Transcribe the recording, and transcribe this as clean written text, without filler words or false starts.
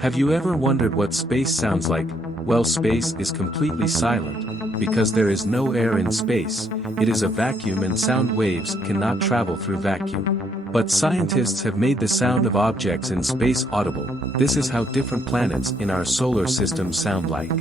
Have you ever wondered what space sounds like? Well, space is completely silent, because there is no air in space. It is a vacuum and sound waves cannot travel through vacuum. But scientists have made the sound of objects in space audible. This is how different planets in our solar system sound like.